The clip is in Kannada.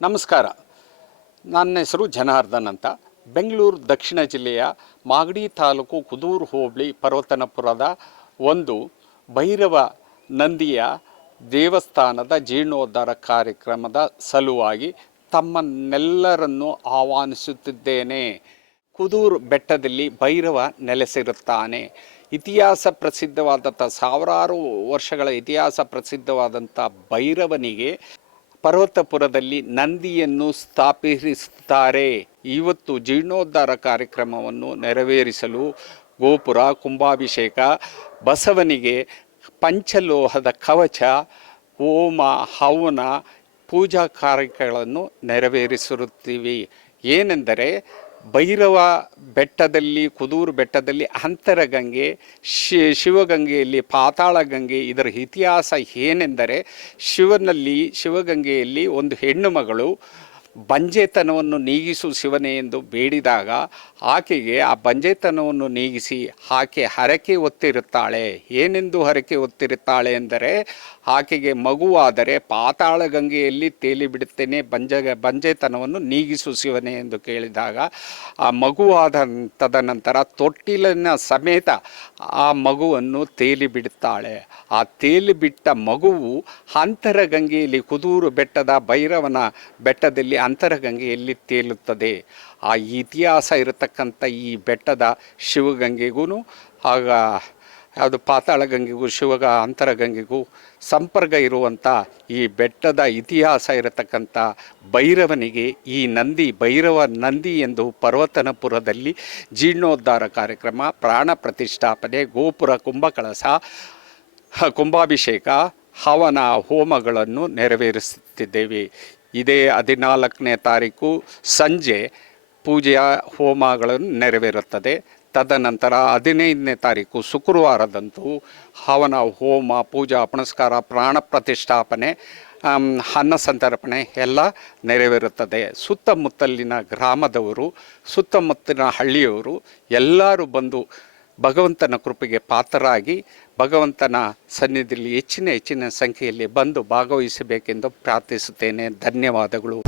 ನಮಸ್ಕಾರ. ನನ್ನ ಹೆಸರು ಜನಾರ್ದನ್ ಅಂತ. ಬೆಂಗಳೂರು ದಕ್ಷಿಣ ಜಿಲ್ಲೆಯ ಮಾಗಡಿ ತಾಲೂಕು ಕುದೂರು ಹೋಬಳಿ ಪರ್ವತನಪುರದ ಒಂದು ಭೈರವ ನಂದಿಯ ದೇವಸ್ಥಾನದ ಜೀರ್ಣೋದ್ಧಾರ ಕಾರ್ಯಕ್ರಮದ ಸಲುವಾಗಿ ತಮ್ಮನ್ನೆಲ್ಲರನ್ನು ಆಹ್ವಾನಿಸುತ್ತಿದ್ದೇನೆ. ಕುದೂರು ಬೆಟ್ಟದಲ್ಲಿ ಭೈರವ ನೆಲೆಸಿರುತ್ತಾನೆ. ಇತಿಹಾಸ ಪ್ರಸಿದ್ಧವಾದಂಥ ಸಾವಿರಾರು ವರ್ಷಗಳ ಇತಿಹಾಸ ಪ್ರಸಿದ್ಧವಾದಂಥ ಭೈರವನಿಗೆ ಪರ್ವತಪುರದಲ್ಲಿ ನಂದಿಯನ್ನು ಸ್ಥಾಪಿಸುತ್ತಾರೆ. ಇವತ್ತು ಜೀರ್ಣೋದ್ಧಾರ ಕಾರ್ಯಕ್ರಮವನ್ನು ನೆರವೇರಿಸಲು ಗೋಪುರ, ಕುಂಭಾಭಿಷೇಕ, ಬಸವನಿಗೆ ಪಂಚಲೋಹದ ಕವಚ, ಹೋಮ, ಹವನ, ಪೂಜಾ ಕಾರ್ಯಗಳನ್ನು ನೆರವೇರಿಸುತ್ತೀವಿ. ಏನೆಂದರೆ ಭೈರವ ಬೆಟ್ಟದಲ್ಲಿ, ಕುದೂರು ಬೆಟ್ಟದಲ್ಲಿ ಅಂತರಗಂಗೆ, ಶಿವಗಂಗೆಯಲ್ಲಿ ಪಾತಾಳ ಗಂಗೆ. ಇದರ ಇತಿಹಾಸ ಏನೆಂದರೆ ಶಿವಗಂಗೆಯಲ್ಲಿ ಒಂದು ಹೆಣ್ಣು ಮಗಳು ಬಂಜೆತನವನ್ನು ನೀಗಿಸು ಶಿವನೇ ಎಂದು ಬೇಡಿದಾಗ ಆಕೆಗೆ ಆ ಬಂಜೆತನವನ್ನು ನೀಗಿಸಿ ಆಕೆ ಹರಕೆ ಹೊತ್ತಿರುತ್ತಾಳೆ. ಏನೆಂದು ಹರಕೆ ಹೊತ್ತಿರುತ್ತಾಳೆ ಎಂದರೆ ಆಕೆಗೆ ಮಗುವಾದರೆ ಪಾತಾಳ ಗಂಗೆಯಲ್ಲಿ ತೇಲಿಬಿಡುತ್ತೇನೆ, ಬಂಜೆತನವನ್ನು ನೀಗಿಸು ಶಿವನೇ ಎಂದು ಕೇಳಿದಾಗ ಆ ಮಗುವಾದ ತದನಂತರ ತೊಟ್ಟಿಲಿನ ಸಮೇತ ಆ ಮಗುವನ್ನು ತೇಲಿಬಿಡುತ್ತಾಳೆ. ಆ ತೇಲಿಬಿಟ್ಟ ಮಗುವು ಅಂತರಗಂಗೆಯಲ್ಲಿ, ಕುದೂರು ಬೆಟ್ಟದ ಭೈರವನ ಬೆಟ್ಟದಲ್ಲಿ ಅಂತರಗಂಗೆಯಲ್ಲಿ ತೇಲುತ್ತದೆ. ಆ ಇತಿಹಾಸ ಇರತಕ್ಕಂಥ ಈ ಬೆಟ್ಟದ ಶಿವಗಂಗೆಗೂ ಆಗ ಯಾವುದು ಪಾತಾಳ ಗಂಗೆಗೂ ಅಂತರಗಂಗೆಗೂ ಸಂಪರ್ಕ ಇರುವಂಥ ಈ ಬೆಟ್ಟದ ಇತಿಹಾಸ ಇರತಕ್ಕಂಥ ಭೈರವನಿಗೆ ಈ ನಂದಿ, ಭೈರವ ನಂದಿ ಎಂದು ಪರ್ವತನಪುರದಲ್ಲಿ ಜೀರ್ಣೋದ್ಧಾರ ಕಾರ್ಯಕ್ರಮ, ಪ್ರಾಣ ಪ್ರತಿಷ್ಠಾಪನೆ, ಗೋಪುರ, ಕುಂಭಕಳಸ, ಕುಂಭಾಭಿಷೇಕ, ಹವನ, ಹೋಮಗಳನ್ನು ನೆರವೇರಿಸುತ್ತಿದ್ದೇವೆ. ಇದೇ 14ನೇ ತಾರೀಕು ಸಂಜೆ ಪೂಜೆಯ ಹೋಮಗಳನ್ನು ನೆರವೇರುತ್ತದೆ. ತದನಂತರ 15ನೇ ತಾರೀಕು ಶುಕ್ರವಾರದಂತೂ ಹವನ, ಹೋಮ, ಪೂಜಾ ಪುನಸ್ಕಾರ, ಪ್ರಾಣ ಪ್ರತಿಷ್ಠಾಪನೆ, ಅನ್ನ ಸಂತರ್ಪಣೆ ಎಲ್ಲ ನೆರವೇರುತ್ತದೆ. ಸುತ್ತಮುತ್ತಲಿನ ಗ್ರಾಮದವರು, ಸುತ್ತಮುತ್ತಲಿನ ಹಳ್ಳಿಯವರು ಎಲ್ಲರೂ ಬಂದು ಭಗವಂತನ ಕೃಪೆಗೆ ಪಾತ್ರರಾಗಿ ಭಗವಂತನ ಸನ್ನಿಧಿಯಲ್ಲಿ ಹೆಚ್ಚಿನ ಸಂಖ್ಯೆಯಲ್ಲಿ ಬಂದು ಭಾಗವಹಿಸಬೇಕೆಂದು ಪ್ರಾರ್ಥಿಸುತ್ತೇನೆ. ಧನ್ಯವಾದಗಳು.